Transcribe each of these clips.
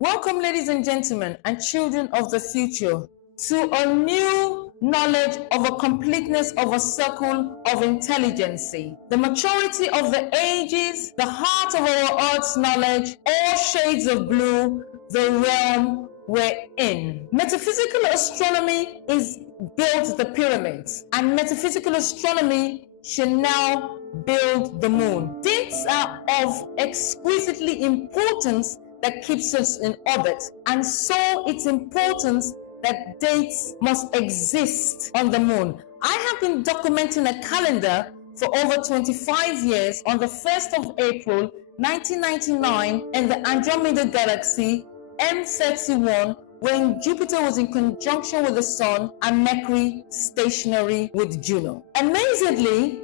Welcome, ladies and gentlemen, and children of the future, to a new knowledge of a completeness of a circle of intelligence, the maturity of the ages, the heart of our earth's knowledge, all shades of blue, the realm we're in. Metaphysical astronomy is built the pyramids, and metaphysical astronomy should now build the moon. Dates are of exquisitely importance that keeps us in orbit, and so it's important that dates must exist on the moon. I have been documenting a calendar for over 25 years on the 1st of April 1999 in the Andromeda Galaxy M31, when Jupiter was in conjunction with the Sun and Mercury stationary with Juno. Amazingly,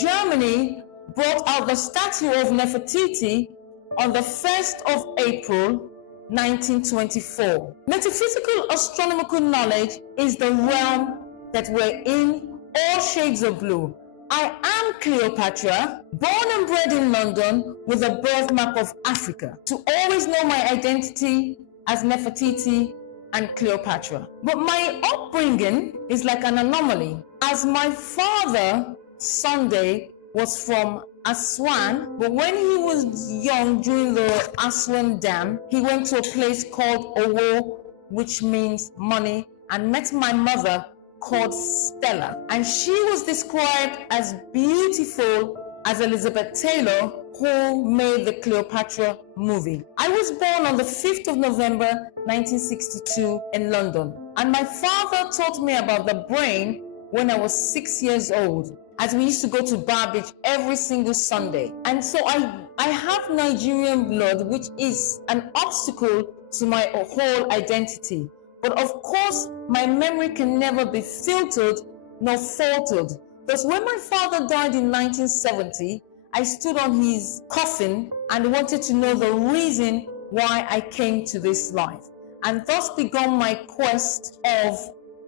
Germany brought out the statue of Nefertiti on the 1st of April 1924. Metaphysical astronomical knowledge is the realm that we're in, all shades of blue. I am Cleopatra, born and bred in London with a birthmark of Africa, to always know my identity as Nefertiti and Cleopatra. But my upbringing is like an anomaly, as my father, Sunday, was from Aswan, but when he was young during the Aswan Dam, he went to a place called Owo, which means money, and met my mother called Stella. And she was described as beautiful as Elizabeth Taylor, who made the Cleopatra movie. I was born on the 5th of November 1962 in London, and my father taught me about the brain when I was 6 years old, as we used to go to Bar Beach every single Sunday. And so I have Nigerian blood, which is an obstacle to my whole identity. But of course, my memory can never be filtered nor faltered. Because when my father died in 1970, I stood on his coffin and wanted to know the reason why I came to this life. And thus began my quest of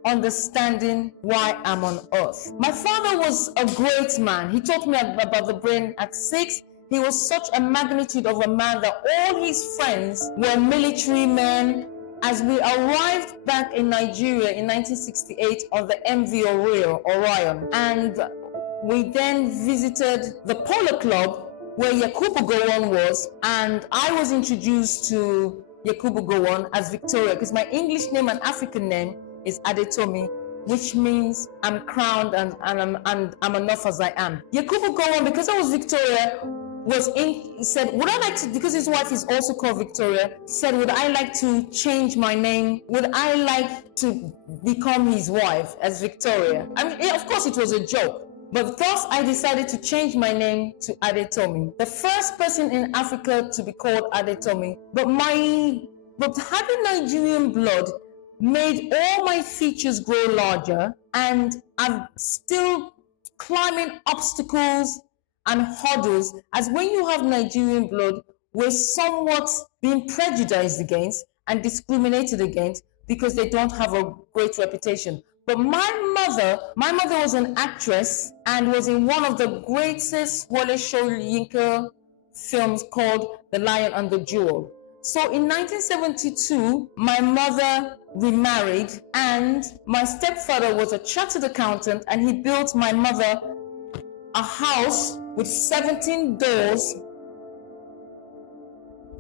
understanding why I'm on earth. My father was a great man. He taught me about the brain at 6. He was such a magnitude of a man that all his friends were military men. As we arrived back in Nigeria in 1968 on the MV Orion, and we then visited the Polo Club where Yakubu Gowon was, and I was introduced to Yakubu Gowon as Victoria, because my English name and African name is Adetomi, which means I'm crowned and I'm enough as I am. Yakubu Gowon, because I was Victoria, said, would I like to, because his wife is also called Victoria, said, would I like to change my name? Would I like to become his wife as Victoria? I mean, yeah, of course it was a joke. But thus I decided to change my name to Adetomi, the first person in Africa to be called Adetomi. But having Nigerian blood made all my features grow larger, and I'm still climbing obstacles and hurdles, as when you have Nigerian blood, we're somewhat being prejudiced against and discriminated against because they don't have a great reputation. But my mother was an actress and was in one of the greatest Wole Soyinka films called The Lion and the Jewel. So in 1972, my mother remarried, and my stepfather was a chartered accountant, and he built my mother a house with 17 doors,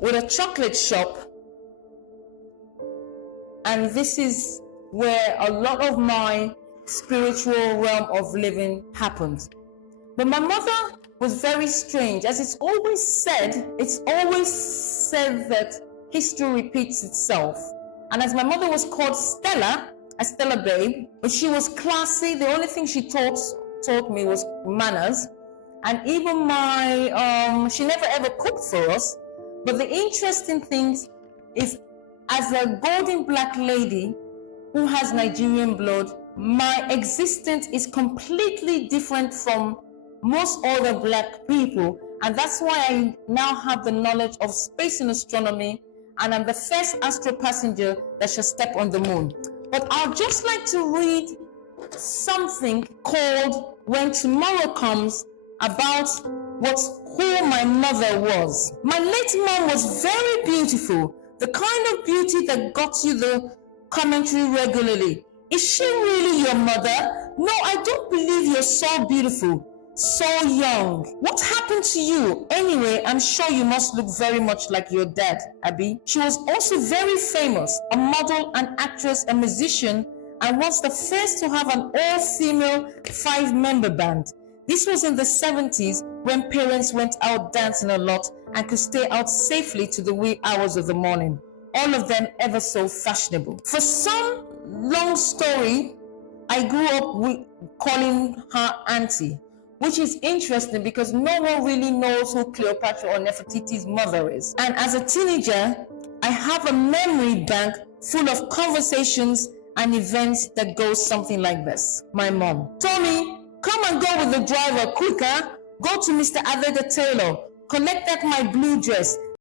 with a chocolate shop. And this is where a lot of my spiritual realm of living happened. But my mother was very strange. As it's always said that history repeats itself. And as my mother was called Stella, a Stella babe, but she was classy. The only thing she taught me was manners. And even she never ever cooked for us. But the interesting thing is, as a golden black lady who has Nigerian blood, my existence is completely different from most other black people. And that's why I now have the knowledge of space and astronomy, and I'm the first astro passenger that shall step on the moon. But I'd just like to read something called When Tomorrow Comes, about who my mother was. My late mom was very beautiful, The kind of beauty that got you the commentary regularly. Is she really your mother? No, I don't believe you're so beautiful, so young. What happened to you? Anyway, I'm sure you must look very much like your dad, Abby. She was also very famous, a model, an actress, a musician, and was the first to have an all-female 5-member band. This was in the 70s when parents went out dancing a lot and could stay out safely to the wee hours of the morning. All of them ever so fashionable. For some long story, I grew up calling her auntie, which is interesting because no one really knows who Cleopatra or Nefertiti's mother is. And as a teenager, I have a memory bank full of conversations and events that goes something like this. My mom, Tommy, come and go with the driver quicker. Go to Mr. Adega Taylor. Collect that my blue dress.